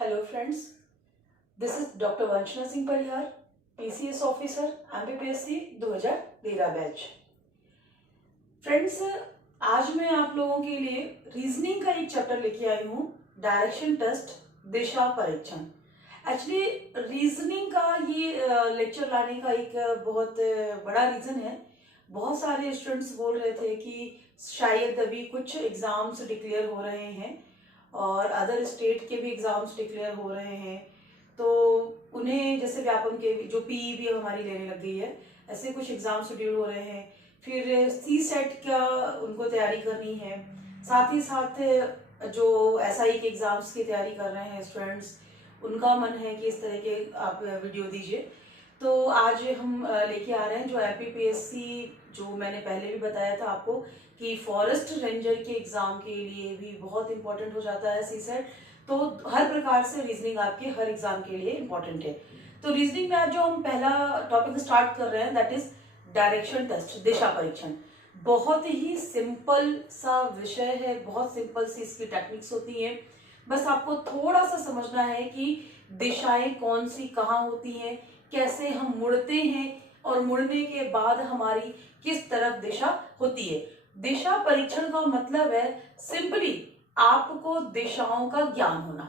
Hello friends, this is Dr. Vanshana Singh Parihar, PCS officer MBPSC 2013 batch. Friends, आज मैं आप लोगों के लिए रीजनिंग का एक चैप्टर लेके आई हूँ, डायरेक्शन टेस्ट दिशा परीक्षण। एक्चुअली रीजनिंग का ये लेक्चर लाने का एक बहुत बड़ा रीज़न है। बहुत सारे स्टूडेंट्स बोल रहे थे कि शायद अभी कुछ एग्ज़ाम्स डिक्लेयर हो रहे हैं और अदर स्टेट के भी एग्ज़ाम्स डिक्लेयर हो रहे हैं, तो उन्हें जैसे व्यापम के जो पीई भी हमारी लेने लग गई है, ऐसे कुछ एग्ज़ाम शेड्यूल हो रहे हैं। फिर सी सेट का उनको तैयारी करनी है, साथ ही साथ जो एसआई के एग्ज़ाम्स की तैयारी कर रहे हैं स्टूडेंट्स, उनका मन है कि इस तरह के आप वीडियो दीजिए। तो आज हम लेके आ रहे हैं जो एमपीपीएससी, जो मैंने पहले भी बताया था आपको कि फॉरेस्ट रेंजर के एग्जाम के लिए भी बहुत इंपॉर्टेंट हो जाता है सी सेट। तो हर प्रकार से रीजनिंग आपके हर एग्जाम के लिए इंपॉर्टेंट है। तो रीजनिंग में आज जो हम पहला टॉपिक स्टार्ट कर रहे हैं दैट इज डायरेक्शन टेस्ट, दिशा परीक्षण। बहुत ही सिंपल सा विषय है, बहुत सिंपल सी इसकी टेक्निक्स होती हैं। बस आपको थोड़ा सा समझना है कि दिशाएं कौन सी कहाँ होती हैं, कैसे हम मुड़ते हैं और मुड़ने के बाद हमारी किस तरफ दिशा होती है। दिशा परीक्षण का मतलब है सिंपली आपको दिशाओं का ज्ञान होना।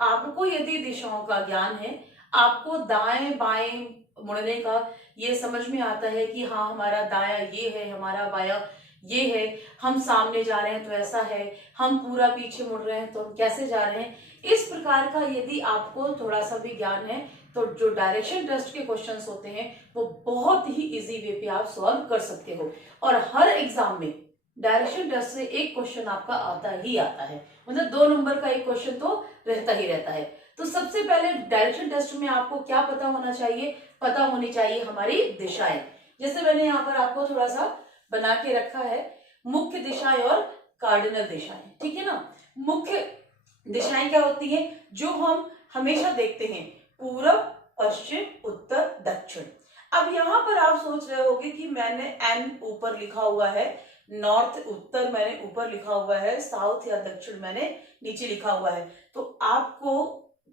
आपको यदि दिशाओं का ज्ञान है, आपको दाएं बाएं मुड़ने का ये समझ में आता है कि हाँ हमारा दाया ये है, हमारा बाया ये है, हम सामने जा रहे हैं तो ऐसा है, हम पूरा पीछे मुड़ रहे हैं तो हम कैसे जा रहे हैं, इस प्रकार का यदि आपको थोड़ा सा भी ज्ञान है तो जो डायरेक्शन टेस्ट के क्वेश्चंस होते हैं वो बहुत ही इजी वे पे आप सॉल्व कर सकते हो। और हर एग्जाम में डायरेक्शन टेस्ट से एक क्वेश्चन आपका आता ही आता है, मतलब 2 नंबर का एक क्वेश्चन तो रहता ही रहता है। तो सबसे पहले डायरेक्शन टेस्ट में आपको क्या पता होना चाहिए? पता होनी चाहिए हमारी दिशाएं। जैसे मैंने यहाँ पर आपको थोड़ा सा बना के रखा है, मुख्य दिशाएं और कार्डिनल दिशाएं, ठीक है ना। मुख्य दिशाएं क्या होती हैं? जो हम हमेशा देखते हैं, पूरब, पश्चिम, उत्तर, दक्षिण। अब यहाँ पर आप सोच रहे होंगे कि मैंने एन ऊपर लिखा हुआ है, नॉर्थ उत्तर मैंने ऊपर लिखा हुआ है, साउथ या दक्षिण मैंने नीचे लिखा हुआ है। तो आपको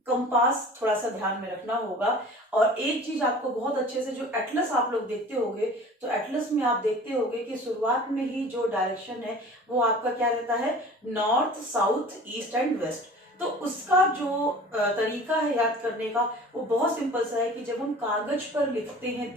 कंपास थोड़ा सा ध्यान में रखना होगा। और एक चीज आपको बहुत अच्छे से, जो एटलस आप लोग देखते होंगे, तो एटलस में आप देखते होंगे कि शुरुआत में ही जो डायरेक्शन है वो आपका क्या रहता है? North, south, east and west. तो उसका जो तरीका है याद करने का वो बहुत सिंपल सा है कि जब हम कागज पर लिखते हैं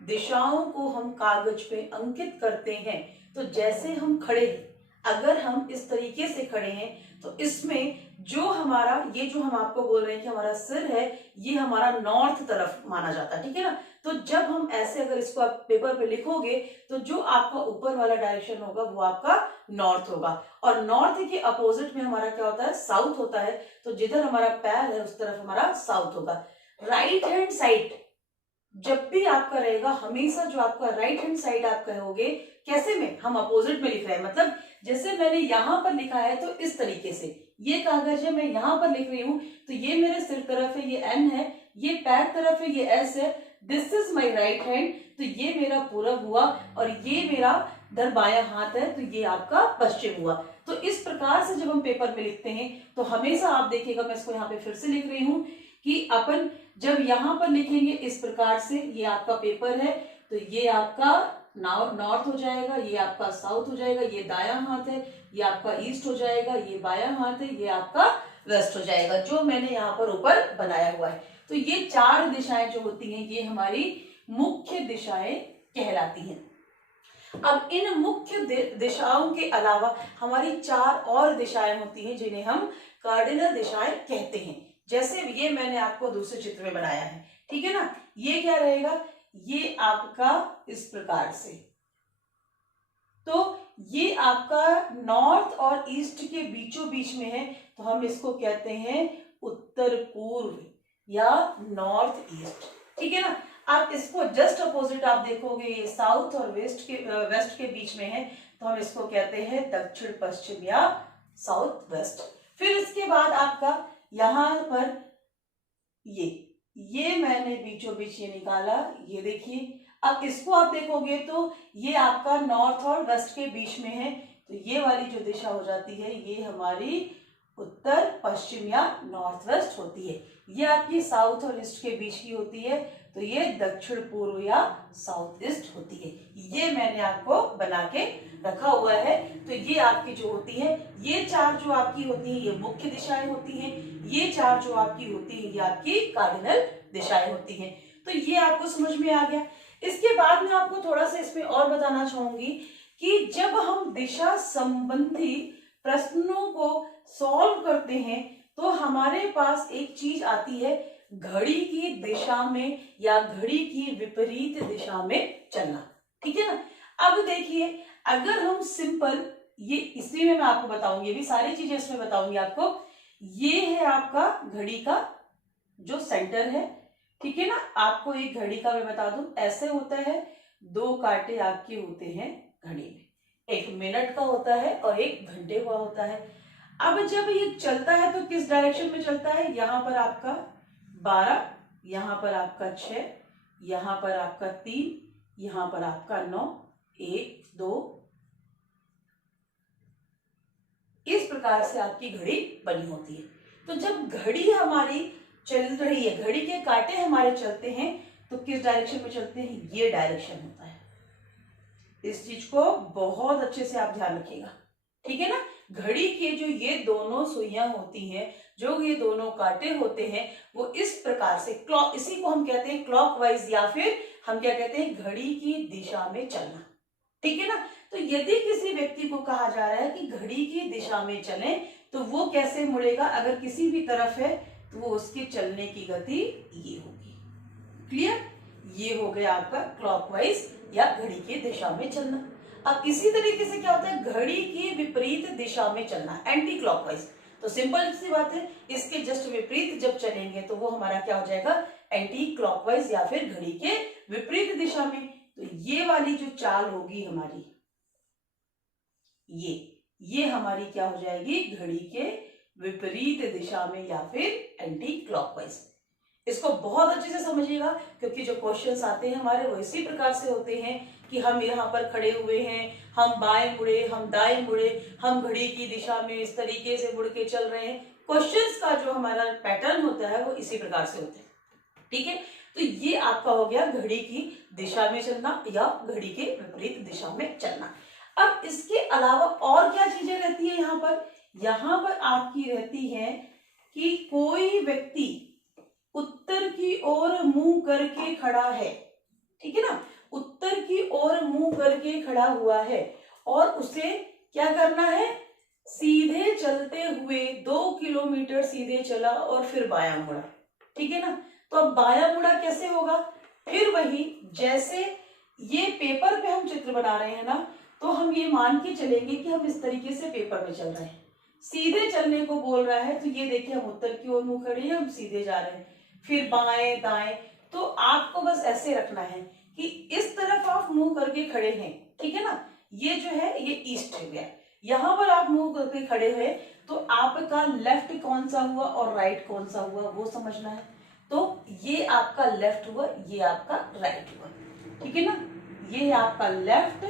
दिशाओं को हम कागज पे अंकित करते हैं, तो जैसे हम खड़े हैं, अगर हम इस तरीके से खड़े हैं तो इसमें जो हमारा, ये जो हम आपको बोल रहे हैं कि हमारा सिर है, ये हमारा नॉर्थ तरफ माना जाता है, ठीक है ना। तो जब हम ऐसे अगर इसको आप पेपर पे लिखोगे तो जो आपका ऊपर वाला डायरेक्शन होगा वो आपका नॉर्थ होगा, और नॉर्थ के अपोजिट में हमारा क्या होता है? साउथ होता है। तो जिधर हमारा पैर है उस तरफ हमारा साउथ होगा। राइट हैंड साइड जब भी आपका रहेगा, हमेशा जो आपका राइट हैंड साइड आप कहोगे, कैसे में? हम अपोजिट में लिख रहे हैं, मतलब जैसे मैंने यहां पर लिखा है तो इस तरीके से ये कागज है, मैं यहां पर लिख रही हूं तो ये मेरे सिर तरफ है, ये एन है, ये पैर तरफ है, ये एस है, this is my right hand, तो ये मेरा पूरब हुआ, और ये मेरा इधर बायां हाथ है तो ये आपका पश्चिम हुआ। तो इस प्रकार से जब हम पेपर में लिखते हैं तो हमेशा आप देखिएगा, मैं इसको यहाँ पे फिर से लिख रही हूं कि अपन जब यहां पर लिखेंगे इस प्रकार से, ये आपका पेपर है तो ये आपका नॉर्थ हो जाएगा, ये आपका साउथ हो जाएगा, ये दायां हाथ है, ये आपका ईस्ट हो जाएगा, ये बायां हाथ है, ये आपका वेस्ट हो जाएगा, जो मैंने यहाँ पर ऊपर बनाया हुआ है। तो ये 4 दिशाएं जो होती हैं ये हमारी मुख्य दिशाएं कहलाती हैं। अब इन मुख्य दिशाओं के अलावा हमारी 4 और दिशाएं होती हैं जिन्हें हम कार्डिनल दिशाएं कहते हैं। जैसे ये मैंने आपको दूसरे चित्र में बनाया है, ठीक है ना। ये क्या रहेगा? ये आपका इस प्रकार से, तो ये आपका नॉर्थ और ईस्ट के बीचों बीच में है, तो हम इसको कहते हैं उत्तर पूर्व या नॉर्थ ईस्ट, ठीक है ना। आप इसको जस्ट अपोजिट आप देखोगे, ये साउथ और वेस्ट के बीच में है, तो हम इसको कहते हैं दक्षिण पश्चिम या साउथ वेस्ट। फिर इसके बाद आपका यहां पर ये मैंने बीचों बीच ये निकाला, ये देखिए। अब इसको आप देखोगे तो ये आपका नॉर्थ और वेस्ट के बीच में है, तो ये वाली जो दिशा हो जाती है ये हमारी उत्तर, पश्चिम या नॉर्थ वेस्ट होती है। ये आपकी साउथ और ईस्ट के बीच की होती है, तो ये दक्षिण पूर्व या साउथ ईस्ट होती है। ये मैंने आपको बना के रखा हुआ है। तो ये आपकी जो होती है, ये चार जो आपकी होती है ये मुख्य दिशाएं होती हैं, ये चार जो आपकी होती है ये आपकी कार्डिनल दिशाएं होती हैं। तो ये आपको समझ में आ गया। इसके बाद मैं आपको थोड़ा सा इसमें और बताना चाहूंगी कि जब हम दिशा संबंधी प्रश्नों को सॉल्व करते हैं तो हमारे पास एक चीज आती है, घड़ी की दिशा में या घड़ी की विपरीत दिशा में चलना। ठीक है ना। अब देखिए, अगर हम सिंपल, ये इसलिए मैं आपको बताऊंगी, ये भी सारी चीजें इसमें बताऊंगी आपको। ये है आपका घड़ी का जो सेंटर है, ठीक है ना। आपको एक घड़ी का मैं बता दूं, ऐसे होता है, दो कांटे आपके होते हैं घड़ी में, एक मिनट का होता है और एक घंटे का होता है। अब जब ये चलता है तो किस डायरेक्शन में चलता है, यहां पर आपका 12, यहां पर आपका 6, यहां पर आपका 3, यहां पर आपका 9, 1, 2, इस प्रकार से आपकी घड़ी बनी होती है। तो जब घड़ी हमारी चल रही है, घड़ी के कांटे हमारे चलते हैं, तो किस डायरेक्शन में चलते हैं, ये डायरेक्शन होता है। इस चीज को बहुत अच्छे से आप ध्यान रखिएगा, ठीक है ना। घड़ी के जो ये दोनों सुइयां होती हैं, जो ये दोनों कांटे होते हैं, वो इस प्रकार से क्लॉक, इसी को हम कहते हैं क्लॉकवाइज, या फिर हम क्या कहते हैं, घड़ी की दिशा में चलना। ठीक है ना। तो यदि किसी व्यक्ति को कहा जा रहा है कि घड़ी की दिशा में चलें, तो वो कैसे मुड़ेगा, अगर किसी भी तरफ है तो वो उसके चलने की गति ये होगी। क्लियर। ये हो गया आपका क्लॉकवाइज या घड़ी की दिशा में चलना। अब इसी तरीके से क्या होता है, घड़ी की विपरीत दिशा में चलना, एंटी क्लॉकवाइज। तो सिंपल सी बात है, इसके जस्ट विपरीत जब चलेंगे तो वो हमारा क्या हो जाएगा, एंटी क्लॉकवाइज या फिर घड़ी के विपरीत दिशा में। तो ये वाली जो चाल होगी हमारी, ये हमारी क्या हो जाएगी, घड़ी के विपरीत दिशा में या फिर एंटी क्लॉकवाइज। इसको बहुत अच्छे से समझिएगा, क्योंकि जो क्वेश्चंस आते हैं हमारे वो इसी प्रकार से होते हैं कि हम यहाँ पर खड़े हुए हैं, हम बाएं मुड़े, हम दाएं मुड़े, हम घड़ी की दिशा में इस तरीके से मुड़ के चल रहे हैं। क्वेश्चंस का जो हमारा पैटर्न होता है वो इसी प्रकार से होते हैं। ठीक है। तो ये आपका हो गया घड़ी की दिशा में चलना या घड़ी के विपरीत दिशा में चलना। अब इसके अलावा और क्या चीजें रहती है यहाँ पर आपकी रहती है कि कोई व्यक्ति उत्तर की ओर मुंह करके खड़ा है, ठीक है ना, उत्तर की ओर मुंह करके खड़ा हुआ है और उसे क्या करना है, सीधे चलते हुए 2 किलोमीटर सीधे चला और फिर बायां मुड़ा। ठीक है ना। तो अब बायां मुड़ा कैसे होगा, फिर वही जैसे ये पेपर पे हम चित्र बना रहे हैं ना, तो हम ये मान के चलेंगे कि हम इस तरीके से पेपर में चल रहे हैं, सीधे चलने को बोल रहा है, तो ये देखिए हम उत्तर की ओर मुंह खड़े हैं, हम सीधे जा रहे हैं, फिर बाएं दाएं। तो आपको बस ऐसे रखना है कि इस तरफ आप मुंह करके खड़े हैं, ठीक है ना, ये जो है ये ईस्ट हो गया, यहां पर आप मुंह करके खड़े हुए, तो आपका लेफ्ट कौन सा हुआ और राइट कौन सा हुआ वो समझना है। तो ये आपका लेफ्ट हुआ, ये आपका राइट हुआ, ठीक है ना, ये आपका लेफ्ट,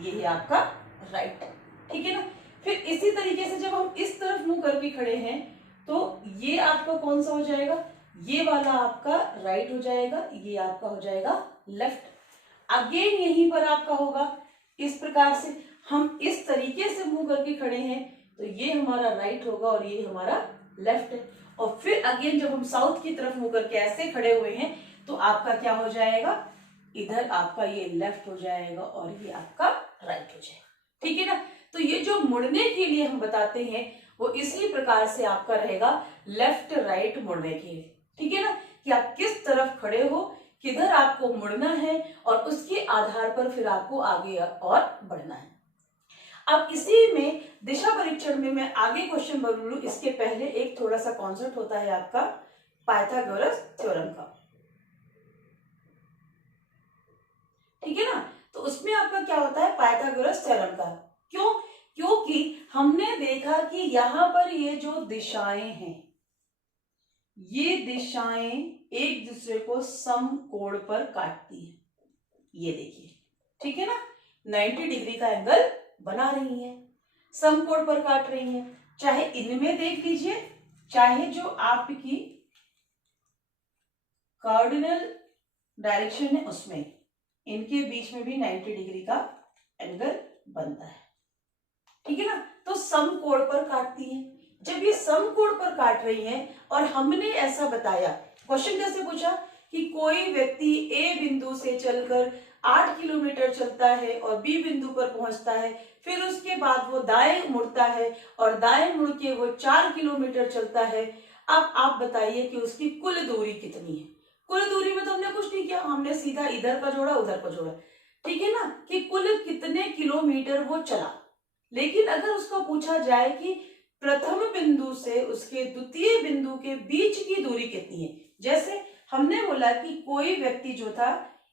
ये आपका राइट, ठीक है ना। फिर इसी तरीके से जब हम इस तरफ मुंह करके खड़े हैं, तो ये आपका कौन सा हो जाएगा, ये वाला आपका राइट हो जाएगा, ये आपका हो जाएगा लेफ्ट। अगेन यहीं पर आपका होगा इस प्रकार से, हम इस तरीके से मुंह करके खड़े हैं, तो ये हमारा राइट होगा और ये हमारा लेफ्ट है। और फिर अगेन जब हम साउथ की तरफ मुंह करके ऐसे खड़े हुए हैं, तो आपका क्या हो जाएगा, इधर आपका ये लेफ्ट हो जाएगा और ये आपका राइट हो जाएगा। ठीक है ना। तो ये जो मुड़ने के लिए हम बताते हैं वो इसी प्रकार से आपका रहेगा, लेफ्ट राइट मुड़ने के लिए। ठीक है ना, कि आप किस तरफ खड़े हो, किधर आपको मुड़ना है, और उसके आधार पर फिर आपको आगे और बढ़ना है। अब इसी में दिशा परीक्षण में मैं आगे क्वेश्चन बोलूं, इसके पहले एक थोड़ा सा कॉन्सेप्ट होता है आपका पाइथागोरस थ्योरम का। ठीक है ना। तो उसमें आपका क्या होता है, पाइथागोरस थ्योरम का। क्यों, क्योंकि हमने देखा कि यहां पर ये जो दिशाएं हैं, ये दिशाएं एक दूसरे को समकोण पर काटती है, ये देखिए, ठीक है ना, 90 डिग्री का एंगल बना रही हैं, समकोण पर काट रही हैं। चाहे इनमें देख लीजिए, चाहे जो आपकी कार्डिनल डायरेक्शन है उसमें, इनके बीच में भी 90 डिग्री का एंगल बनता है। ठीक है ना। तो समकोण पर काटती है। जब ये समकोण पर काट रही हैं और हमने ऐसा बताया, क्वेश्चन कैसे पूछा कि कोई व्यक्ति ए बिंदु से चलकर 8 किलोमीटर चलता है और बी बिंदु पर पहुंचता है, फिर उसके बाद वो दाएं मुड़ता है और दाएं मुड़ के वो 4 किलोमीटर चलता है। अब आप बताइए कि उसकी कुल दूरी कितनी है। कुल दूरी में तो हमने कुछ नहीं किया, हमने सीधा इधर का जोड़ा उधर का जोड़ा। ठीक है ना, कि कुल कितने किलोमीटर वो चला। लेकिन अगर उसको पूछा जाए कि प्रथम बिंदु से उसके द्वितीय बिंदु के बीच की दूरी कितनी है, जैसे हमने बोला कि कोई व्यक्ति जो था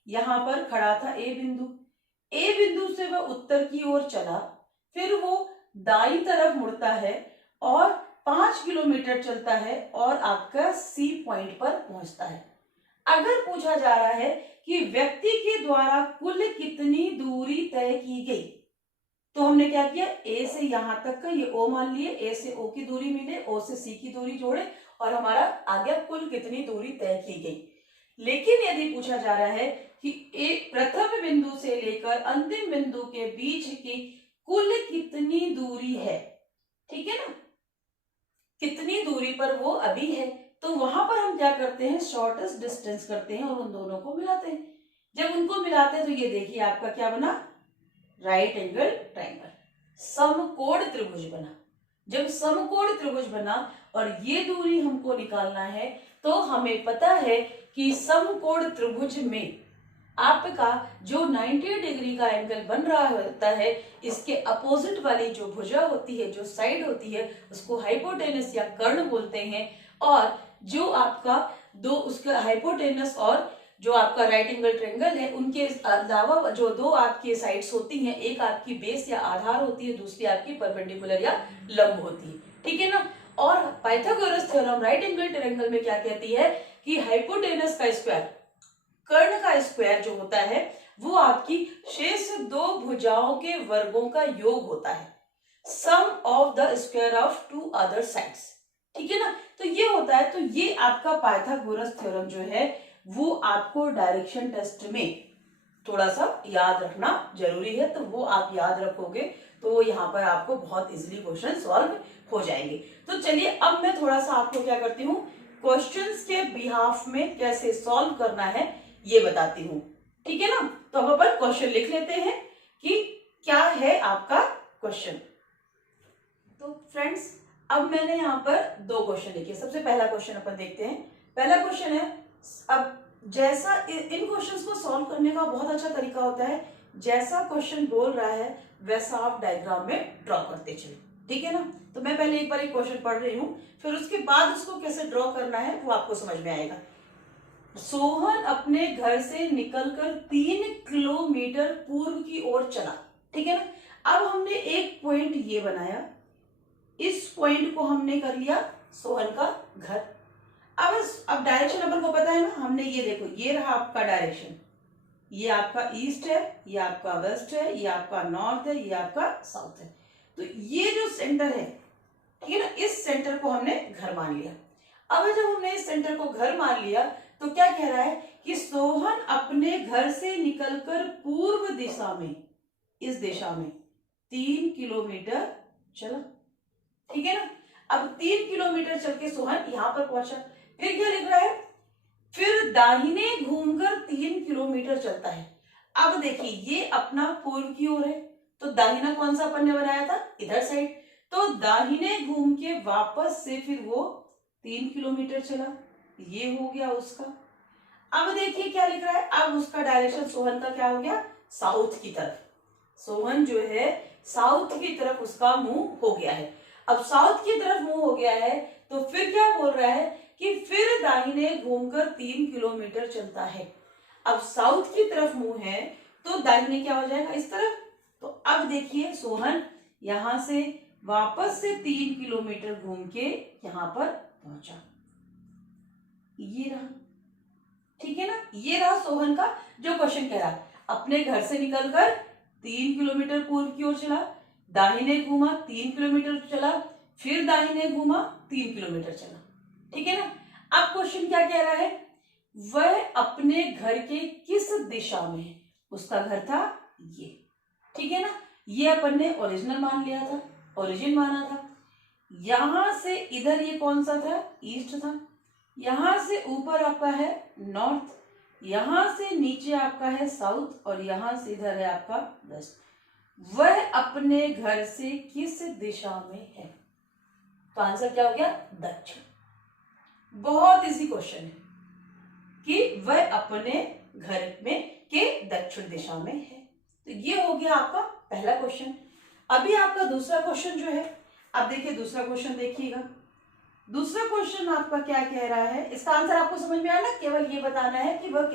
यहां पर खड़ा था ए बिंदु से वह उत्तर की ओर चला, फिर वो दाईं तरफ मुड़ता है और 5 किलोमीटर चलता है और आपका सी पॉइंट पर पहुंचता है। अगर पूछा जा रहा है कि व्यक्ति के द्वारा कुल कितनी दूरी तय की गई, तो हमने क्या किया, ए से यहां तक का ये ओ मान लिए, ए से ओ की दूरी मिले, ओ से सी की दूरी जोड़े और हमारा आ गया कुल कितनी दूरी तय की गई। लेकिन यदि पूछा जा रहा है कि एक प्रथम बिंदु से लेकर अंतिम बिंदु के बीच की कुल कितनी दूरी है, ठीक है ना, कितनी दूरी पर वो अभी है, तो वहां पर हम क्या करते हैं, शॉर्टेस्ट डिस्टेंस करते हैं और उन दोनों को मिलाते हैं। जब उनको मिलाते हैं तो ये देखिए आपका क्या बना, राइट एंगल ट्रायंगल, समकोण त्रिभुज बना। जब समकोण त्रिभुज बना और ये दूरी हमको निकालना है, तो हमें पता है कि समकोण त्रिभुज में आपका जो 90 डिग्री का एंगल बन रहा होता है, इसके अपोजिट वाली जो भुजा होती है, जो साइड होती है, उसको हाइपोटेनस या कर्ण बोलते हैं। और जो आपका दो उसका हाइपोटेनस और जो आपका राइट एंगल ट्रायंगल है, उनके अलावा जो दो आपकी साइड्स होती हैं, एक आपकी बेस या आधार होती है, दूसरी आपकी परपेंडिकुलर या लंब होती है। ठीक है ना। और Pythagoras theorem right angle triangle में क्या कहती है कि हाइपोटेनस का स्क्वायर, कर्ण का स्क्वायर जो होता है, वो आपकी शेष दो भुजाओं के वर्गों का योग होता है, sum of the square of two other sides. ठीक है ना। तो ये होता है, तो ये आपका पाइथागोरस थ्योरम जो है वो आपको डायरेक्शन टेस्ट में थोड़ा सा याद रखना जरूरी है। तो वो आप याद रखोगे तो यहाँ पर आपको बहुत इजीली क्वेश्चन सॉल्व हो जाएंगे। तो चलिए अब मैं थोड़ा सा आपको क्या करती हूँ, क्वेश्चंस के बिहाफ में कैसे सॉल्व करना है ये बताती हूँ। ठीक है ना। तो अब अपन क्वेश्चन लिख लेते हैं कि क्या है आपका क्वेश्चन। तो फ्रेंड्स अब मैंने यहाँ पर दो क्वेश्चन लिखे। सबसे पहला क्वेश्चन अपन देखते हैं। पहला क्वेश्चन है, अब जैसा इन क्वेश्चंस को सॉल्व करने का बहुत अच्छा तरीका होता है, जैसा क्वेश्चन बोल रहा है वैसा आप डायग्राम में ड्रॉ करते चले। ठीक है ना। तो मैं पहले एक बार एक क्वेश्चन पढ़ रही हूँ, फिर उसके बाद उसको कैसे ड्रॉ करना है वो आपको समझ में आएगा। सोहन अपने घर से निकलकर 3 किलोमीटर पूर्व की ओर चला। ठीक है ना। अब हमने एक पॉइंट ये बनाया, इस पॉइंट को हमने कर लिया सोहन का घर। अब डायरेक्शन अपन को पता है ना, हमने ये देखो, ये रहा आपका डायरेक्शन, ये आपका ईस्ट है, ये आपका वेस्ट है, ये आपका नॉर्थ है, ये आपका साउथ है। तो ये जो सेंटर है, ठीक है ना, इस सेंटर को हमने घर मान लिया। अब जब हमने इस सेंटर को घर मान लिया तो क्या कह रहा है कि सोहन अपने घर से निकलकर पूर्व दिशा में, इस दिशा में 3 किलोमीटर चला। ठीक है ना। अब 3 किलोमीटर चल के सोहन यहां पर पहुंचा। फिर क्या लिख रहा है, फिर दाहिने घूमकर 3 किलोमीटर चलता है। अब देखिए ये अपना पूर्व की ओर है, तो दाहिना कौन सा अपन ने बनाया था, इधर साइड। तो दाहिने घूम के वापस से फिर वो 3 किलोमीटर चला, ये हो गया उसका। अब देखिए क्या लिख रहा है, अब उसका डायरेक्शन सोहन का क्या हो गया, साउथ की तरफ। सोहन जो है साउथ की तरफ उसका मुंह हो गया है। अब साउथ की तरफ मुंह हो गया है तो फिर क्या बोल रहा है कि फिर दाहिने घूमकर 3 किलोमीटर चलता है। अब साउथ की तरफ मुंह है तो दाहिने क्या हो जाएगा, इस तरफ। तो अब देखिए सोहन यहां से वापस से 3 किलोमीटर घूम के यहां पर पहुंचा, ये रहा। ठीक है ना। ये रहा सोहन का जो क्वेश्चन कह रहा है, अपने घर से निकलकर 3 किलोमीटर पूर्व की ओर चला, दाहिने घूमा 3 किलोमीटर चला, फिर दाहिने घूमा 3 किलोमीटर चला। ठीक है ना। अब क्वेश्चन क्या कह रहा है, वह अपने घर के किस दिशा में है। उसका घर था ये। ठीक है ना। ये अपन ने ओरिजिनल मान लिया था, ओरिजिन माना था। यहां से इधर ये कौन सा था, ईस्ट था। यहां से ऊपर आपका है नॉर्थ, यहां से नीचे आपका है साउथ, और यहां से इधर है आपका वेस्ट। वह अपने घर से किस दिशा में है। तो आंसर क्या हो गया, दक्षिण। बहुत इजी क्वेश्चन है कि वह अपने घर में के दक्षिण दिशा में है। तो ये हो गया आपका पहला क्वेश्चन। अभी आपका दूसरा क्वेश्चन जो है, अब देखिए दूसरा क्वेश्चन देखिएगा। दूसरा क्वेश्चन आपका क्या कह रहा है, इसका आंसर आपको समझ में आया ना, केवल ये बताना है कि वह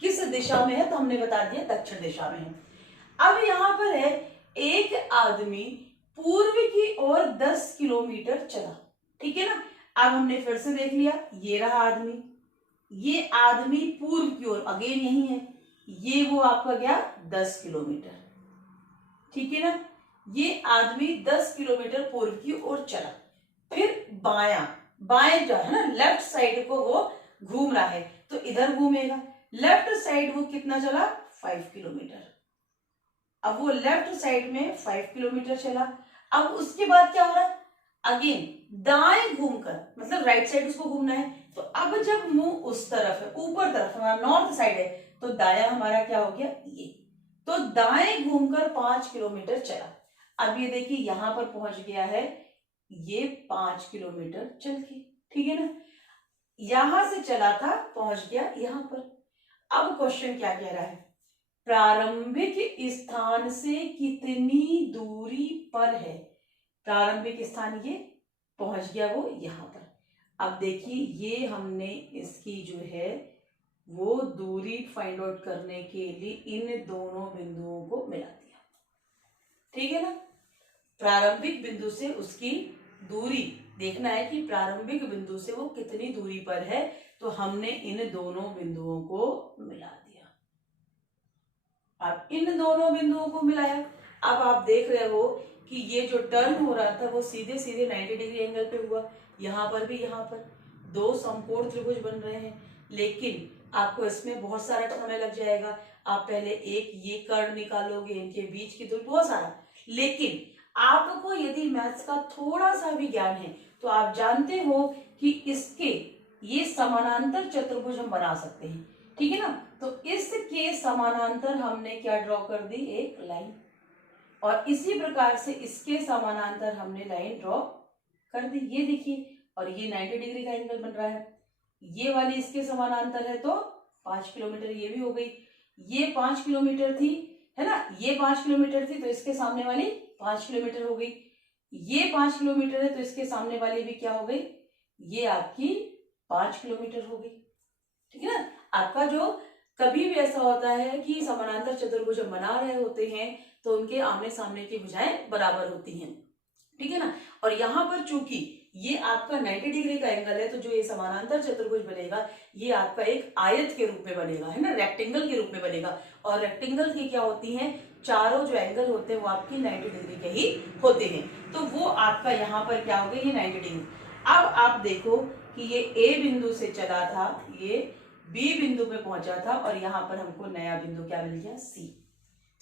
किस दिशा में है। तो हमने बता दिया दक्षिण दिशा में है। अब यहां पर है, एक आदमी पूर्व की ओर 10 किलोमीटर चला। ठीक है ना। अब हमने फिर से देख लिया, ये रहा आदमी, ये आदमी पूर्व की ओर, अगेन यही है, ये वो आपका गया 10 किलोमीटर। ठीक है ना। ये आदमी 10 किलोमीटर पूर्व की ओर चला। फिर बाएं जो है ना, लेफ्ट साइड को वो घूम रहा है, तो इधर घूमेगा। लेफ्ट साइड वो कितना चला, 5 किलोमीटर। अब वो लेफ्ट साइड में 5 किलोमीटर चला। अब उसके बाद क्या हो रहा है, अगेन दाएं घूमकर, मतलब राइट साइड उसको घूमना है। तो अब जब मुंह उस तरफ है, ऊपर तरफ हमारा नॉर्थ साइड है, तो दाया हमारा क्या हो गया, ये। तो दाएं घूमकर 5 किलोमीटर चला। अब ये देखिए यहां पर पहुंच गया है, ये 5 किलोमीटर चल के। ठीक है ना। यहां से चला था, पहुंच गया यहां पर। अब क्वेश्चन क्या कह रहा है, प्रारंभिक स्थान से कितनी दूरी पर है। प्रारंभिक स्थान ये, पहुंच गया वो यहां पर। अब देखिए ये हमने इसकी जो है वो दूरी फाइंड आउट करने के लिए इन दोनों बिंदुओं को मिला दिया। ठीक है ना। प्रारंभिक बिंदु से उसकी दूरी देखना है कि प्रारंभिक बिंदु से वो कितनी दूरी पर है, तो हमने इन दोनों बिंदुओं को मिला दिया। अब इन दोनों बिंदुओं को मिलाया। अब आप देख रहे हो कि ये जो टर्न हो रहा था वो सीधे सीधे 90 डिग्री एंगल पे हुआ। यहाँ पर भी, यहाँ पर दो समकोण त्रिभुज बन रहे हैं, लेकिन आपको इसमें बहुत सारा समय लग जाएगा। आप पहले एक ये कर्ण निकालोगे, इनके बीच की दूरी, बहुत सारा। लेकिन आपको यदि मैथ्स का थोड़ा सा भी ज्ञान है तो आप जानते हो कि इसके ये समानांतर चतुर्भुज हम बना सकते हैं। ठीक है ना। तो इसके समानांतर हमने क्या ड्रॉ कर दी, एक लाइन, और इसी प्रकार से इसके समानांतर हमने लाइन ड्रॉ कर दी। ये देखिए, और ये 90 डिग्री का एंगल बन रहा है। ये वाली इसके समानांतर है तो 5 किलोमीटर ये भी हो गई। ये 5 किलोमीटर थी, है ना, ये 5 किलोमीटर थी, तो इसके सामने वाली 5 किलोमीटर हो गई। ये 5 किलोमीटर है तो इसके सामने वाली भी क्या हो गई, ये आपकी 5 किलोमीटर हो गई। ठीक है ना। आपका जो कभी भी ऐसा होता है कि समानांतर चतुर्भुज बना रहे होते हैं तो उनके आमने सामने की भुजाएं बराबर होती हैं। ठीक है ना। और यहाँ पर चूंकि ये आपका 90 डिग्री का एंगल है, तो जो ये समानांतर चतुर्भुज बनेगा ये आपका एक आयत के रूप में बनेगा, है ना, रेक्टेंगल के रूप में बनेगा। और रेक्टेंगल की क्या होती हैं, चारों जो एंगल होते हैं वो आपकी 90 डिग्री के ही होते हैं। तो वो आपका यहाँ पर क्या हो गया, ये 90 डिग्री। अब आप देखो कि ये ए बिंदु से चला था, ये बी बिंदु पे पहुंचा था, और यहाँ पर हमको नया बिंदु क्या मिल गया, सी।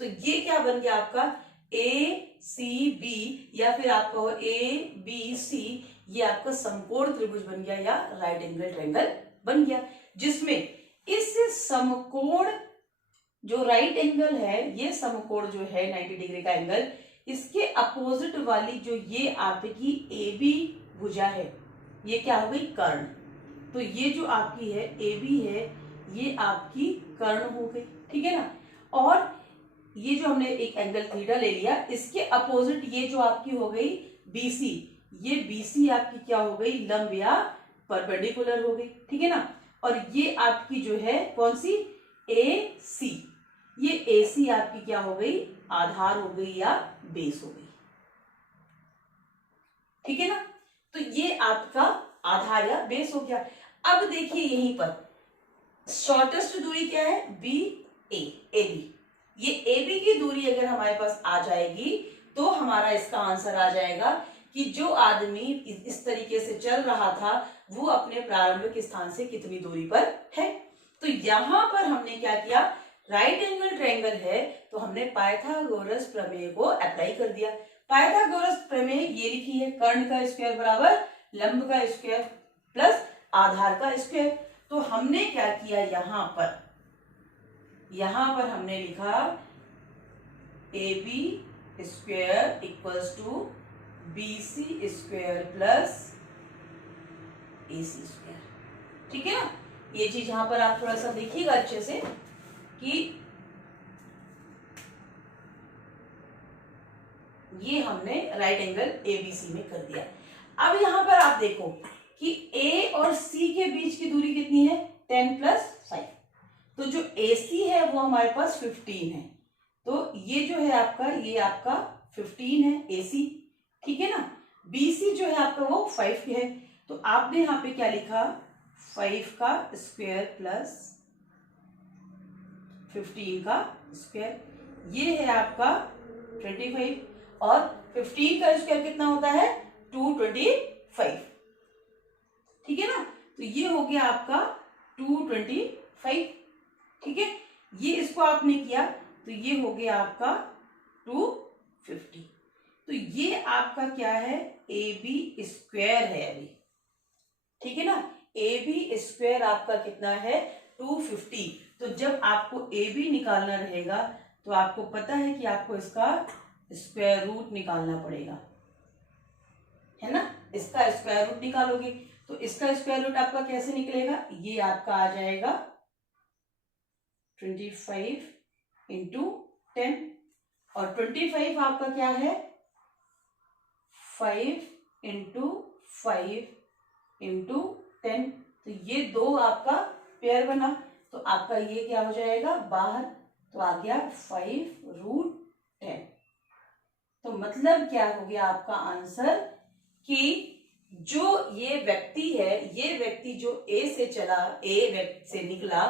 तो ये क्या बन गया आपका ए सी बी, या फिर आपका ए बी सी, ये आपका समकोण त्रिभुज बन गया या राइट एंगल ट्रायंगल बन गया, जिसमें इस समकोण जो राइट एंगल है, ये समकोण जो है 90 डिग्री का एंगल, इसके अपोजिट वाली जो ये आपकी ए बी भुजा है, ये क्या हो गई, कर्ण। तो ये जो आपकी है ए बी है, ये आपकी कर्ण हो गई। ठीक है ना। और ये जो हमने एक एंगल थीटा ले लिया, इसके अपोजिट ये जो आपकी हो गई बीसी, ये बीसी आपकी क्या हो गई, लंब या परपेंडिकुलर हो गई। ठीक है ना। और ये आपकी जो है कौन सी, ए सी, ये ए सी आपकी क्या हो गई, आधार हो गई या बेस हो गई। ठीक है ना। तो ये आपका आधार या बेस हो गया। अब देखिए यहीं पर शॉर्टेस्ट दूरी क्या है, बी ए बी। ये ए बी की दूरी अगर हमारे पास आ जाएगी तो हमारा इसका आंसर आ जाएगा कि जो आदमी इस तरीके से चल रहा था वो अपने प्रारंभिक स्थान से कितनी दूरी पर है। तो यहां पर हमने क्या किया, राइट एंगल ट्रायंगल है तो हमने पाइथागोरस प्रमेय को अप्लाई कर दिया। पाइथागोरस प्रमेय ये लिखी है, कर्ण का स्क्वायर बराबर लंब का स्क्वायर प्लस आधार का स्क्वायर। तो हमने क्या किया, यहां पर हमने लिखा AB square equals to BC square plus AC square. ठीक है ना, ये चीज यहां पर आप थोड़ा सा देखिएगा अच्छे से कि ये हमने राइट एंगल ABC में कर दिया। अब यहां पर आप देखो कि A और C के बीच की दूरी कितनी है, 10 + 5। तो जो AC है वो हमारे पास 15 है, तो ये जो है आपका, ये आपका 15 है AC, ठीक है ना। BC जो है आपका वो 5 है, तो आपने यहाँ पे क्या लिखा, 5 का स्क्वायर प्लस 15 का स्क्वायर, ये है आपका 25, और 15 का स्क्वायर कितना होता है, 225, ठीक है ना। तो ये हो गया आपका 225, ठीक है। ये इसको आपने किया तो ये हो गया आपका 250। तो ये आपका क्या है, AB स्क्वायर है अभी, ठीक है ना। AB स्क्वायर आपका कितना है, 250। तो जब आपको AB निकालना रहेगा तो आपको पता है कि आपको इसका स्क्वायर रूट निकालना पड़ेगा, है ना। इसका स्क्वायर रूट निकालोगे तो इसका स्क्वायर रूट आपका कैसे निकलेगा, ये आपका आ जाएगा 25 × 10, और 25 आपका क्या है, 5 × 5 × 10। तो ये दो आपका पेयर बना, तो आपका ये क्या हो जाएगा बाहर, तो आ गया 5√10। तो मतलब क्या हो गया आपका आंसर, कि जो ये व्यक्ति है, ये व्यक्ति जो A से चला, A से निकला,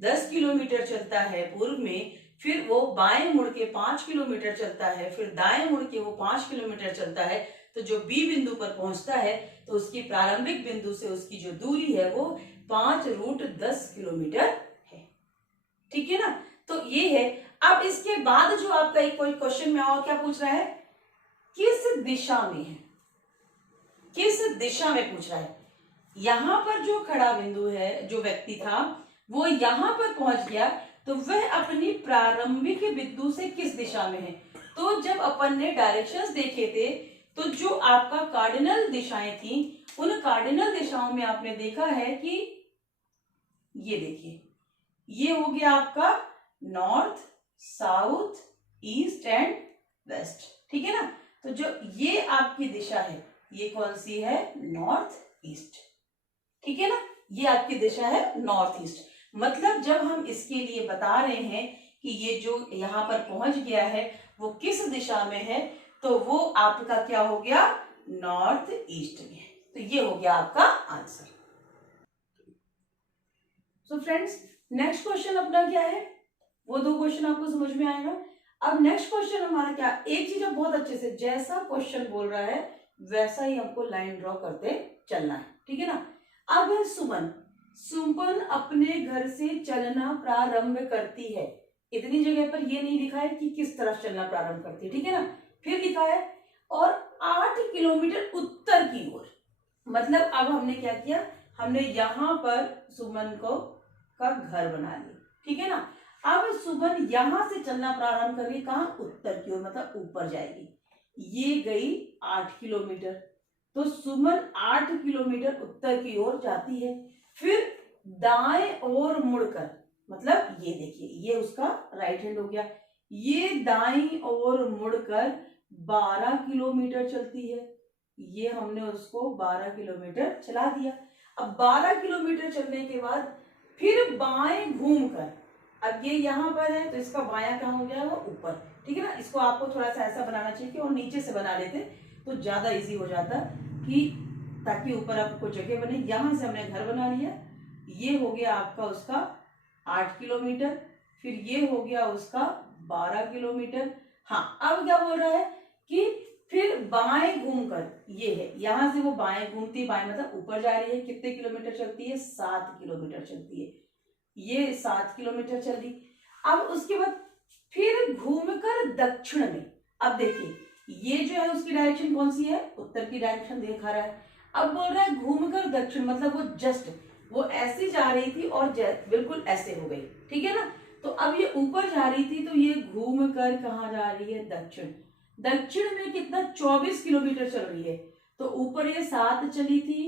10 किलोमीटर चलता है पूर्व में, फिर वो बाएं मुड़ के 5 किलोमीटर चलता है, फिर दाएं मुड़ के वो 5 किलोमीटर चलता है, तो जो B बिंदु पर पहुंचता है तो उसकी प्रारंभिक बिंदु से उसकी जो दूरी है वो 5√10 किलोमीटर है, ठीक है ना। तो ये है। अब इसके बाद जो आपका एक कोई क्वेश्चन में और क्या पूछ रहा है, किस दिशा में है, किस दिशा में पूछ रहा है। यहां पर जो खड़ा बिंदु है, जो व्यक्ति था वो यहां पर पहुंच गया, तो वह अपनी प्रारंभिक बिंदु से किस दिशा में है। तो जब अपन ने डायरेक्शंस देखे थे तो जो आपका कार्डिनल दिशाएं थी, उन कार्डिनल दिशाओं में आपने देखा है कि ये देखिए, ये हो गया आपका north, south, east and west, ठीक है ना। तो जो ये आपकी दिशा है, ये कौन सी है, नॉर्थ ईस्ट, ठीक है ना। ये आपकी दिशा है नॉर्थ ईस्ट। मतलब जब हम इसके लिए बता रहे हैं कि ये जो यहां पर पहुंच गया है वो किस दिशा में है, तो वो आपका क्या हो गया, नॉर्थ ईस्ट में है। तो ये हो गया आपका answer. So friends, next question अपना क्या है, वो दो क्वेश्चन आपको समझ में आएगा। अब नेक्स्ट क्वेश्चन हमारा क्या, एक चीज आप बहुत अच्छे से, जैसा क्वेश्चन बोल रहा है वैसा ही हमको लाइन ड्रॉ करते चलना है, ठीक है ना। अब है सुमन। सुमन अपने घर से चलना प्रारंभ करती है। इतनी जगह पर ये नहीं लिखा है कि किस तरफ चलना प्रारंभ करती है, ठीक है ना। फिर लिखा है और 8 किलोमीटर उत्तर की ओर। मतलब अब हमने क्या किया, हमने यहां पर सुमन को का घर बना लिया, ठीक है ना। अब सुमन यहां से चलना प्रारंभ कर रही, कहां, उत्तर की ओर, मतलब ऊपर जाएगी। ये गई 8 किलोमीटर, तो सुमन 8 किलोमीटर उत्तर की ओर जाती है। फिर दाएं ओर मुड़कर, मतलब ये देखिए, ये उसका राइट हैंड हो गया, ये दाईं ओर मुड़कर 12 किलोमीटर चलती है। ये हमने उसको 12 किलोमीटर चला दिया। अब 12 किलोमीटर चलने के बाद फिर बाएं घूमकर, अब ये यहां पर है तो इसका बायां कहां हो गया, वो ऊपर, ठीक है ना। इसको आपको थोड़ा सा ऐसा बनाना चाहिए कि और नीचे से बना लेते तो ज्यादा इजी हो जाता, कि ताकि ऊपर आपको जगह बने। यहां से हमने घर बना लिया, ये हो गया आपका उसका 8 किलोमीटर, फिर ये हो गया उसका 12 किलोमीटर। हाँ, अब क्या बोल रहा है कि फिर बाएं घूमकर, ये है यहां से वो बाएं घूमती है, बाएं मतलब ऊपर जा रही है, कितने किलोमीटर चलती है, 7 किलोमीटर चलती है, ये 7 किलोमीटर चली। अब उसके बाद फिर घूमकर दक्षिण में, अब देखिए ये जो है उसकी डायरेक्शन कौन सी है, उत्तर की डायरेक्शन दिखा रहा है। अब बोल रहा है घूमकर दक्षिण, मतलब वो जस्ट वो ऐसे जा रही थी और बिल्कुल ऐसे हो गई, ठीक है ना। तो अब ये ऊपर जा रही थी, तो ये घूमकर कहाँ जा रही है, दक्षिण। दक्षिण में कितना, 24 किलोमीटर चल रही है। तो ऊपर ये 7 चली थी,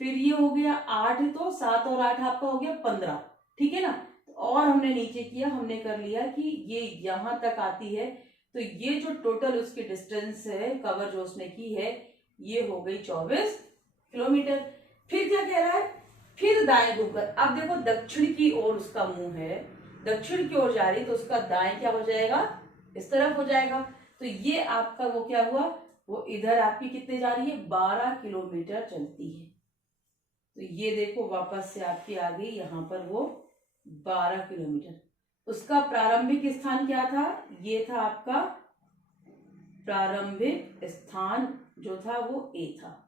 फिर ये हो गया 8, तो 7 और 8 आपका हो गया 15, ठीक है ना। और हमने नीचे किया, हमने कर लिया कि ये यहां तक आती है, तो ये जो टोटल उसकी डिस्टेंस है कवर जो उसने की है, ये हो गई 24 किलोमीटर। फिर क्या कह रहा है, फिर दाएं घूमकर, अब देखो दक्षिण की ओर उसका मुंह है, दक्षिण की ओर जा रही, तो उसका दाएं क्या हो जाएगा, इस तरफ हो जाएगा। तो ये आपका वो क्या हुआ, वो इधर आपकी कितने जा रही है, 12 किलोमीटर चलती है। तो ये देखो वापस से आपकी आ गई यहाँ पर वो 12 किलोमीटर। उसका प्रारंभिक स्थान क्या था, ये था आपका प्रारंभिक स्थान जो था वो ए था,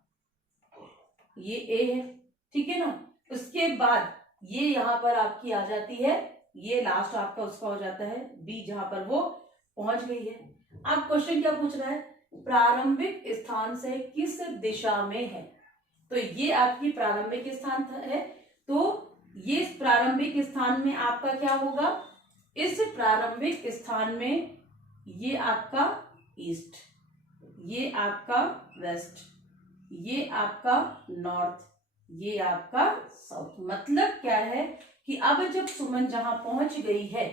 ये ए है, ठीक है ना। उसके बाद ये यहाँ पर आपकी आ जाती है, ये लास्ट आपका उसका हो जाता है बी, जहां पर वो पहुंच गई है। अब क्वेश्चन क्या पूछ रहा है, प्रारंभिक स्थान से किस दिशा में है, तो ये आपकी प्रारंभिक स्थान है। तो ये प्रारंभिक स्थान में आपका क्या होगा, इस प्रारंभिक स्थान में ये आपका ईस्ट, ये आपका वेस्ट, ये आपका नॉर्थ, ये आपका साउथ। मतलब क्या है कि अब जब सुमन जहां पहुंच गई है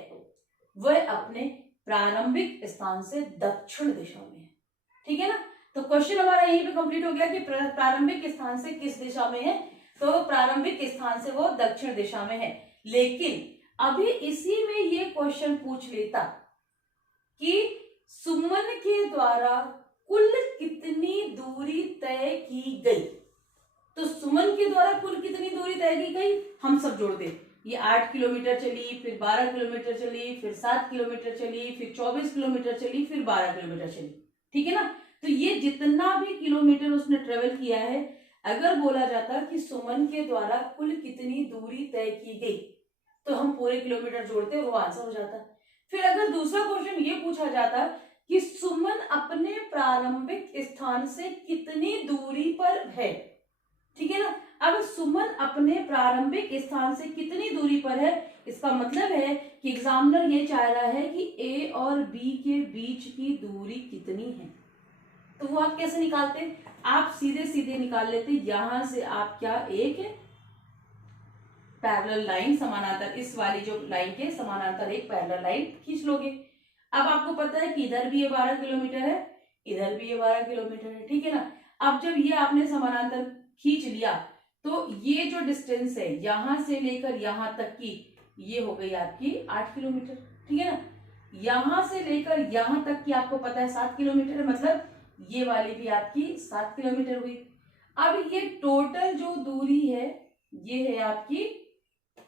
वह अपने प्रारंभिक स्थान से दक्षिण दिशा में है, ठीक है ना। तो क्वेश्चन हमारा यहीं पे कंप्लीट हो गया कि प्रारंभिक स्थान से किस दिशा में है, तो प्रारंभिक स्थान से वो दक्षिण दिशा में है। लेकिन अभी इसी में ये क्वेश्चन पूछ लेता कि सुमन के द्वारा कुल कितनी दूरी तय की गई, तो सुमन के द्वारा कुल कितनी दूरी तय की गई, हम सब जोड़ दे। ये 8 किलोमीटर चली, फिर 12 किलोमीटर चली, फिर 7 किलोमीटर चली, फिर 24 किलोमीटर चली, फिर 12 किलोमीटर चली, ठीक है ना। तो ये जितना भी किलोमीटर उसने ट्रेवल किया है, अगर बोला जाता कि सुमन के द्वारा कुल कितनी दूरी तय की गई, तो हम पूरे किलोमीटर जोड़ते वो आंसर हो जाता। फिर अगर दूसरा क्वेश्चन ये पूछा जाता कि सुमन अपने प्रारंभिक स्थान से कितनी दूरी पर है, ठीक है ना। अब सुमन अपने प्रारंभिक स्थान से कितनी दूरी पर है, इसका मतलब है कि एग्जामिनर ये चाह रहा है कि ए और बी के बीच की दूरी कितनी है। तो वो आप कैसे निकालते, आप सीधे सीधे निकाल लेते, यहां से आप क्या एक पैरेलल लाइन समानांतर, इस वाली जो लाइन के समानांतर एक पैरेलल लाइन खींच लोगे। अब आपको पता है कि इधर भी ये 12 किलोमीटर है, इधर भी ये 12 किलोमीटर है, ठीक है ना। अब जब ये आपने समानांतर खींच लिया, तो ये जो डिस्टेंस है यहां से लेकर यहां तक की, ये हो गई आपकी 8 किलोमीटर, ठीक है ना। यहां से लेकर यहां तक की आपको पता है 7 किलोमीटर है, मतलब ये वाली भी आपकी 7 किलोमीटर हुई। अब ये टोटल जो दूरी है ये है आपकी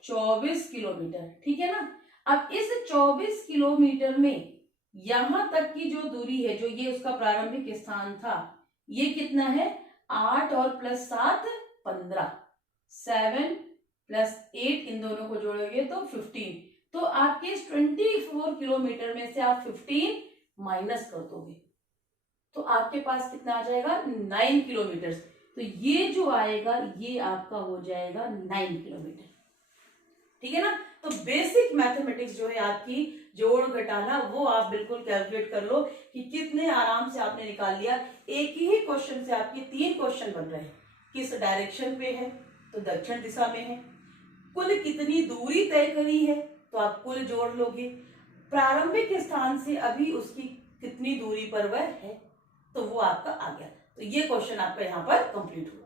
24 किलोमीटर, ठीक है ना। अब इस 24 किलोमीटर में यहां तक की जो दूरी है, जो ये उसका प्रारंभिक स्थान था, ये कितना है, 8 और प्लस 7 15, 7 प्लस 8, इन दोनों को जोड़ोगे तो 15। तो आपके 24 किलोमीटर में से आप 15 माइनस कर दोगे, तो आपके पास कितना आ जाएगा, 9 किलोमीटर। तो ये जो आएगा ये आपका हो जाएगा 9 किलोमीटर, ठीक है ना। तो बेसिक मैथमेटिक्स जो है आपकी जोड़ घटाना, वो आप बिल्कुल कैलकुलेट कर लो कि कितने आराम से आपने निकाल लिया। एक ही क्वेश्चन से आपके 3 क्वेश्चन बन रहे हैं। किस डायरेक्शन पे है, तो दक्षिण दिशा में है। कुल कितनी दूरी तय करी है, तो आप कुल जोड़ लोगे। प्रारंभिक स्थान से अभी उसकी कितनी दूरी पर वह है, तो वो आपका आ गया। तो ये क्वेश्चन आपका यहाँ पर कंप्लीट हुआ,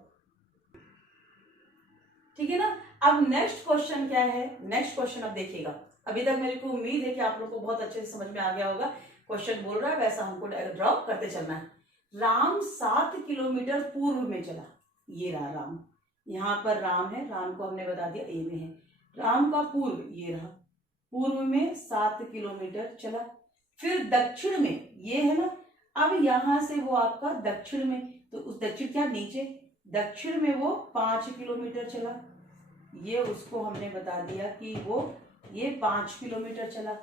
ठीक है ना। अब नेक्स्ट क्वेश्चन क्या है, नेक्स्ट क्वेश्चन अब देखिएगा। अभी तक मेरे को उम्मीद है कि आप लोग को बहुत अच्छे से समझ में आ गया होगा। क्वेश्चन बोल रहा है वैसा हमको ड्रॉ करते चलना है। राम 7 किलोमीटर पूर्व में चला, ये रहा राम, यहाँ पर राम है, राम को हमने बता दिया ए में है। राम का पूर्व ये रहा, पूर्व में 7 किलोमीटर चला। फिर दक्षिण में ये है ना, अब यहाँ से वो आपका दक्षिण में, तो उस दक्षिण क्या नीचे, दक्षिण में वो 5 किलोमीटर चला, ये उसको हमने बता दिया कि वो ये 5 किलोमीटर चला।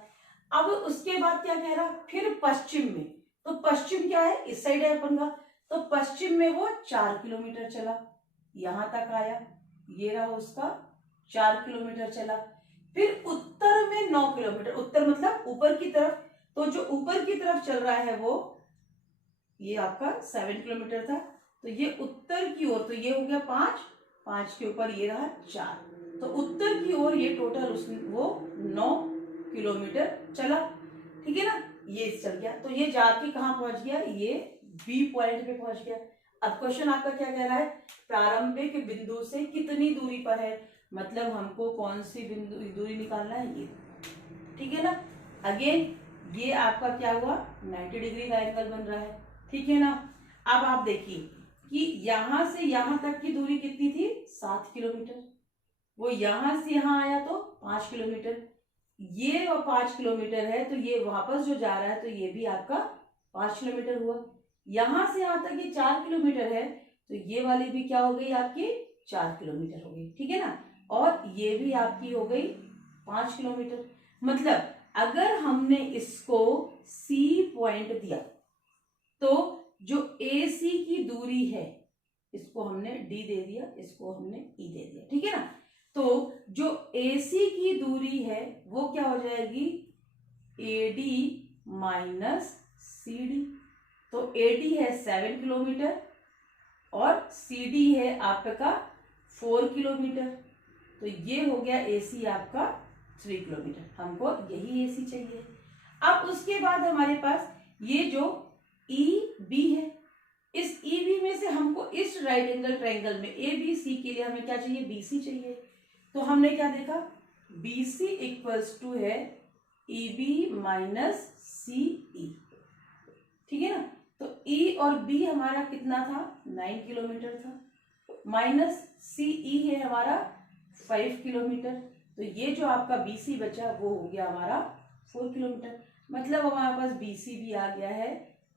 अब उसके बाद क्या कह रहा, फिर पश्चिम में, तो पश्चिम क्या है, इस साइड है अपन का, तो पश्चिम में वो 4 किलोमीटर चला, यहां तक आया, ये रहा उसका 4 किलोमीटर चला। फिर उत्तर में 9 किलोमीटर, उत्तर मतलब ऊपर की तरफ, तो जो ऊपर की तरफ चल रहा है वो ये आपका 7 किलोमीटर था, तो ये उत्तर की ओर, तो ये हो गया 5, 5 के ऊपर ये रहा 4, तो उत्तर की ओर ये टोटल वो 9 किलोमीटर चला, ठीक है ना, ये चल गया। तो ये जाके कहाँ पहुंच गया, ये बी पॉइंट पे पहुंच गया। अब क्वेश्चन आपका क्या कह रहा है, प्रारंभिक बिंदु से कितनी दूरी पर है, मतलब हमको कौन सी बिंदु दूरी निकालना है, ये, ठीक है ना। अगेन ये आपका क्या हुआ, 90 डिग्री का एंगल बन रहा है, ठीक है ना। अब आप देखिए कि यहां से यहां तक की दूरी कितनी थी, 7 किलोमीटर, वो यहां से यहां आया तो 5 किलोमीटर, ये 5 किलोमीटर है, तो ये वापस जो जा रहा है तो ये भी आपका 5 किलोमीटर हुआ। यहां से यहां तक ये 4 किलोमीटर है, तो ये वाली भी क्या हो गई आपकी 4 किलोमीटर हो गई, ठीक है ना, और ये भी आपकी हो गई 5 किलोमीटर। मतलब अगर हमने इसको सी पॉइंट दिया तो जो ए सी की दूरी है, इसको हमने डी दे दिया, इसको हमने ई दे दिया, ठीक है ना। तो जो ए सी की दूरी है वो क्या हो जाएगी, A D minus C D, तो ए डी है 7 किलोमीटर और सी डी है आपका 4 किलोमीटर, तो ये हो गया ए सी आपका 3 किलोमीटर, हमको यही ए सी चाहिए। अब उसके बाद हमारे पास ये जो ई बी है, इस ई बी में से हमको इस राइट एंगल ट्रायंगल में ए बी सी के लिए हमें क्या चाहिए, बी सी चाहिए। तो हमने क्या देखा, बी सी इक्वल्स टू है ई बी माइनस सी ई, ठीक है ना। तो ई और बी हमारा कितना था, 9 किलोमीटर था, माइनस सी ई है हमारा 5 किलोमीटर, तो ये जो आपका बी सी बचा वो हो गया हमारा 4 किलोमीटर, मतलब हमारे पास बी सी भी आ गया है,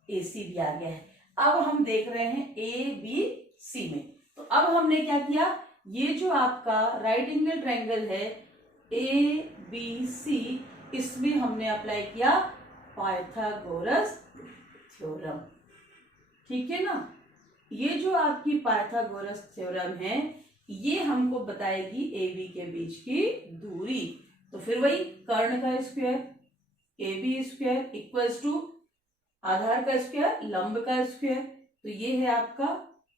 ए सी भी आ गया है। अब हम देख रहे हैं ए बी सी में, तो अब हमने क्या किया, ये जो आपका राइट एंगल ट्रायंगल है ए बी सी, इसमें हमने अप्लाई किया पाइथागोरस थ्योरम, ठीक है ना। ये जो आपकी पाइथागोरस थ्योरम है ये हमको बताएगी ए बी के बीच की दूरी, तो फिर वही कर्ण का square, A B square equals to आधार का स्क्वायर लंब का स्क्वायर, तो ये है आपका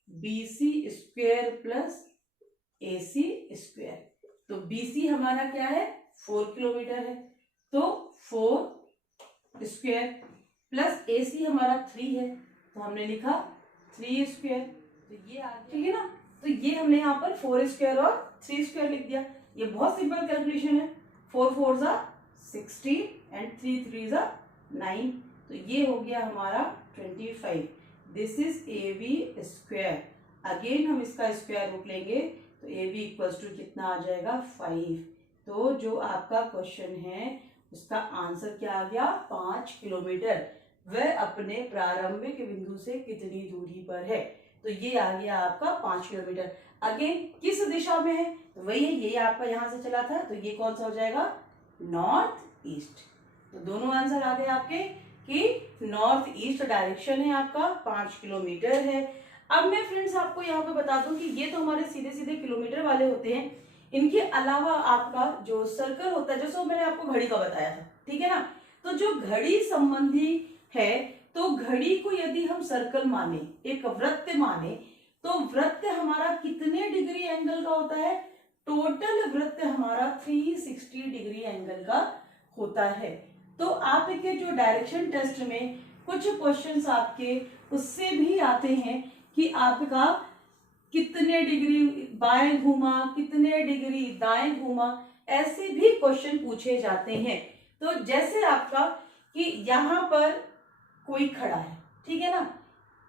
B C square plus A C square, तो बी सी हमारा क्या है 4 किलोमीटर है, तो 4 स्क्वायर प्लस ए सी हमारा 3 है, तो हमने लिखा 3 स्क्वायर, तो ये आ गया, ठीक है ना। तो ये हमने यहाँ पर 4 स्क्वायर और 3 स्क्वायर लिख दिया, ये बहुत सिंपल कैलकुलेशन है, 4 4 जा 16 एंड 3 3 जा 9, तो ये हो गया हमारा 25, this is A B square. Again हम इसका स्क्वायर रूट लेंगे तो ए बी इक्वल्स टू कितना आ जाएगा 5, तो जो आपका क्वेश्चन है उसका आंसर क्या आ गया 5 किलोमीटर, वह अपने प्रारंभिक बिंदु से कितनी दूरी पर है, तो ये आ गया आपका 5 किलोमीटर। अगेन किस दिशा में है, तो वही है, ये आपका यहां से चला था, तो ये कौन सा हो जाएगा नॉर्थ ईस्ट, तो दोनों आंसर आ गए आपके कि नॉर्थ ईस्ट डायरेक्शन है आपका 5 किलोमीटर है। अब मैं फ्रेंड्स आपको यहाँ पे बता दूं कि ये तो हमारे सीधे सीधे किलोमीटर वाले होते हैं, इनके अलावा आपका जो सर्कल होता है, जैसे मैंने आपको घड़ी का बताया था, ठीक है ना, तो जो घड़ी संबंधी है, तो घड़ी को यदि हम सर्कल माने, एक वृत्त माने, तो वृत्त हमारा कितने डिग्री एंगल का होता है, टोटल वृत्त हमारा 360 डिग्री एंगल का होता है। तो आपके जो डायरेक्शन टेस्ट में कुछ क्वेश्चंस आपके उससे भी आते हैं कि आपका कितने डिग्री बाएं घूमा, कितने डिग्री दाएं घूमा, ऐसे भी क्वेश्चन पूछे जाते हैं। तो जैसे आपका कि यहाँ पर कोई खड़ा है, ठीक है ना,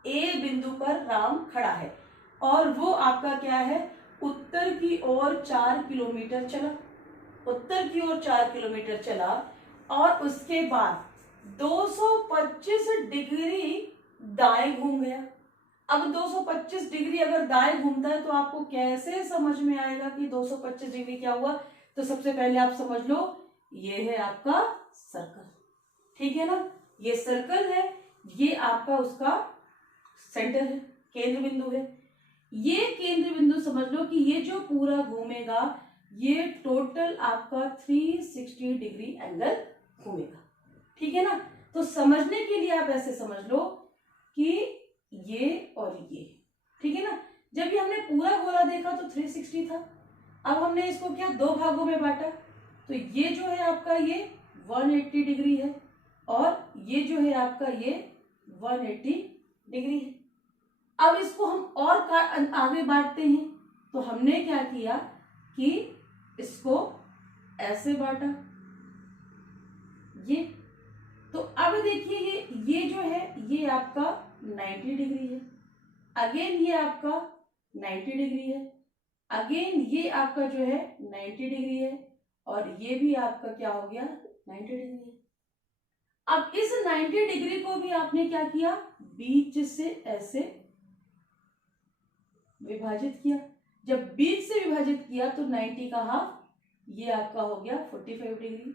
ए बिंदु पर राम खड़ा है और वो आपका क्या है उत्तर की ओर 4 किलोमीटर चला, उत्तर की ओर 4 किलोमीटर चला और उसके बाद 225 डिग्री दाएं घूम गया। अब 225 डिग्री अगर दाएं घूमता है तो आपको कैसे समझ में आएगा कि 225 डिग्री क्या हुआ? तो सबसे पहले आप समझ लो, ये है आपका सर्कल, ठीक है ना, ये सर्कल है, ये आपका उसका सेंटर है, केंद्र बिंदु है। ये केंद्र बिंदु समझ लो कि ये जो पूरा घूमेगा ये टोटल आपका 360 डिग्री एंगल घूमेगा, ठीक है ना। तो समझने के लिए आप ऐसे समझ लो कि ये और ये, ठीक है ना। जब ये हमने पूरा गोला देखा तो 360 था, अब हमने इसको क्या दो भागों में बांटा, तो ये जो है आपका ये 180 डिग्री है और ये जो है आपका ये 180 डिग्री है। अब इसको हम और आगे बांटते हैं, तो हमने क्या किया कि इसको ऐसे बांटा, ये तो अब देखिए ये जो है ये आपका 90 डिग्री है, अगेन ये आपका 90 डिग्री है, अगेन ये आपका जो है 90 डिग्री है और ये भी आपका क्या हो गया 90 डिग्री है। अब इस 90 डिग्री को भी आपने क्या किया, बीच से ऐसे विभाजित किया। जब बीच से विभाजित किया तो 90 का हाफ, ये आपका हो गया 45 डिग्री,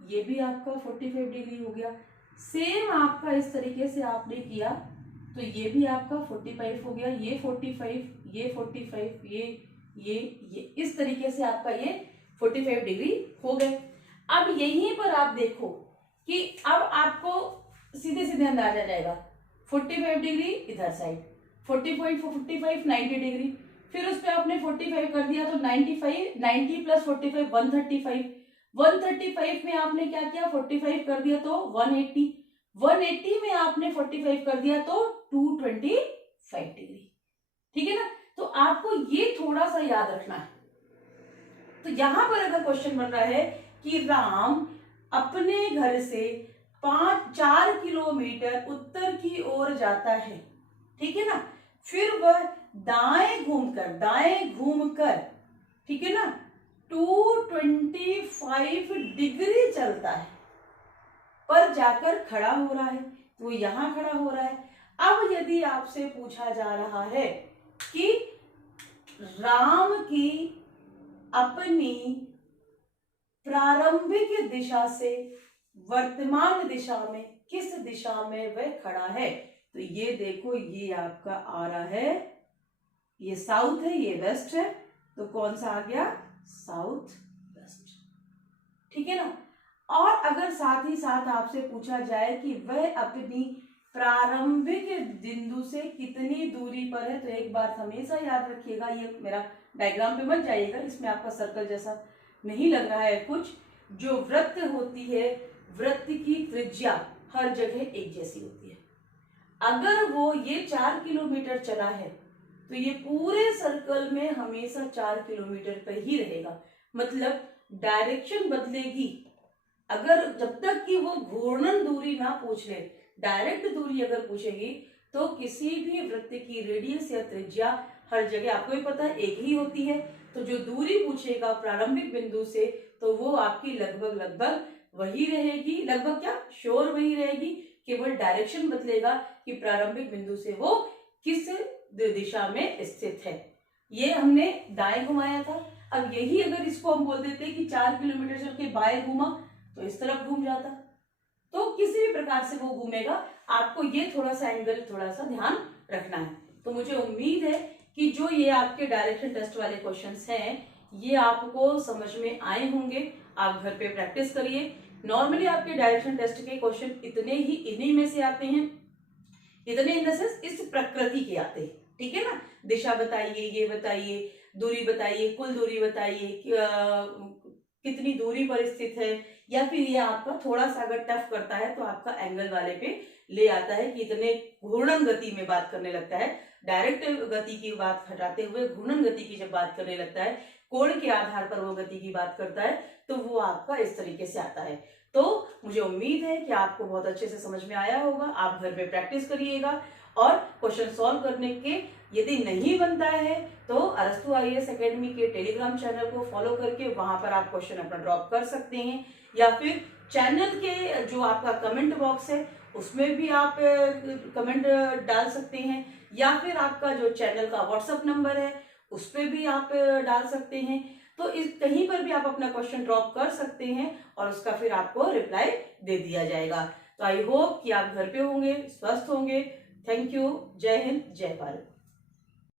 ये भी आपका 45 डिग्री हो गया। सेम आपका इस तरीके से आपने किया तो ये भी आपका 45 हो गया, ये 45, ये 45, ये इस तरीके से आपका ये 45 डिग्री हो गए। अब यहीं पर आप देखो कि अब आपको सीधे सीधे अंदाजा जाएगा, 45 डिग्री इधर साइड, 45 90 डिग्री, फिर उस पर आपने 45 कर दिया तो 90 प्लस 45 135 में आपने क्या किया 45 कर दिया तो 180 में आपने 45 कर दिया तो 225 डिग्री, ठीक है ना। तो आपको ये थोड़ा सा याद रखना है। तो यहां पर अगर क्वेश्चन बन रहा है कि राम अपने घर से 4 किलोमीटर उत्तर की ओर जाता है, ठीक है ना, फिर वह दाएं घूमकर ठीक है ना 225 डिग्री चलता है पर जाकर खड़ा हो रहा है, तो यहां खड़ा हो रहा है। अब यदि आपसे पूछा जा रहा है कि राम की अपनी प्रारंभिक दिशा से वर्तमान दिशा में किस दिशा में वह खड़ा है, तो ये देखो ये आपका आ रहा है, ये साउथ है, ये वेस्ट है, तो कौन सा आ गया साउथ वेस्ट, ठीक है ना। और अगर साथ ही साथ आपसे पूछा जाए कि वह अपनी प्रारंभिक बिंदु से कितनी दूरी पर है, तो एक बात हमेशा याद रखिएगा, ये मेरा डायग्राम पे मत जाइएगा, इसमें आपका सर्कल जैसा नहीं लग रहा है कुछ, जो वृत्त होती है वृत्त की त्रिज्या हर जगह एक जैसी होती है। अगर वो ये 4 किलोमीटर चला है तो ये पूरे सर्कल में हमेशा 4 किलोमीटर पर ही रहेगा, मतलब डायरेक्शन बदलेगी। अगर जब तक कि वो घूर्णन दूरी ना पूछ ले, डायरेक्ट दूरी अगर पूछेगी तो किसी भी वृत्त की रेडियस या त्रिज्या हर जगह आपको भी पता है एक ही होती है, तो जो दूरी पूछेगा प्रारंभिक बिंदु से तो वो आपकी लगभग वही रहेगी, लगभग क्या श्योर वही रहेगी, केवल डायरेक्शन बदलेगा कि प्रारंभिक बिंदु से वो किस दिशा में स्थित है। ये हमने दाएं घुमाया था, अब यही अगर इसको हम बोल देते कि 4 किलोमीटर चल के बाएं घूमा तो इस तरफ घूम जाता, तो किसी भी प्रकार से वो घूमेगा। आपको ये थोड़ा सा एंगल थोड़ा सा ध्यान रखना है। तो मुझे उम्मीद है कि जो ये आपके डायरेक्शन टेस्ट वाले क्वेश्चंस हैं ये आपको समझ में आए होंगे, आप घर पे प्रैक्टिस करिए। नॉर्मली आपके डायरेक्शन टेस्ट के क्वेश्चन इन्हीं में से आते हैं, इतने इन द सेंस इस प्रकृति के आते हैं, ठीक है ना। दिशा बताइए, ये बताइए, दूरी बताइए, कुल दूरी बताइए, कितनी दूरी पर स्थित है, या फिर ये आपका थोड़ा सा अगर टफ करता है तो आपका एंगल वाले पे ले आता है कि इतने घूर्णन गति में बात करने लगता है, डायरेक्ट गति की बात हटाते हुए घूर्णन गति की जब बात करने लगता है, कोण के आधार पर वो गति की बात करता है, तो वो आपका इस तरीके से आता है। तो मुझे उम्मीद है कि आपको बहुत अच्छे से समझ में आया होगा। आप घर पे प्रैक्टिस करिएगा और क्वेश्चन सॉल्व करने के यदि नहीं बनता है तो अरस्तु IAS एकेडमी के टेलीग्राम चैनल को फॉलो करके वहां पर आप क्वेश्चन अपना ड्रॉप कर सकते हैं, या फिर चैनल के जो आपका कमेंट बॉक्स है उसमें भी आप कमेंट डाल सकते हैं, या फिर आपका जो चैनल का व्हाट्सएप नंबर है उस पर भी आप डाल सकते हैं। तो इस कहीं पर भी आप अपना क्वेश्चन ड्रॉप कर सकते हैं और उसका फिर आपको रिप्लाई दे दिया जाएगा। तो आई होप कि आप घर पे होंगे, स्वस्थ होंगे। Thank you. जय हिंद, जय भारत।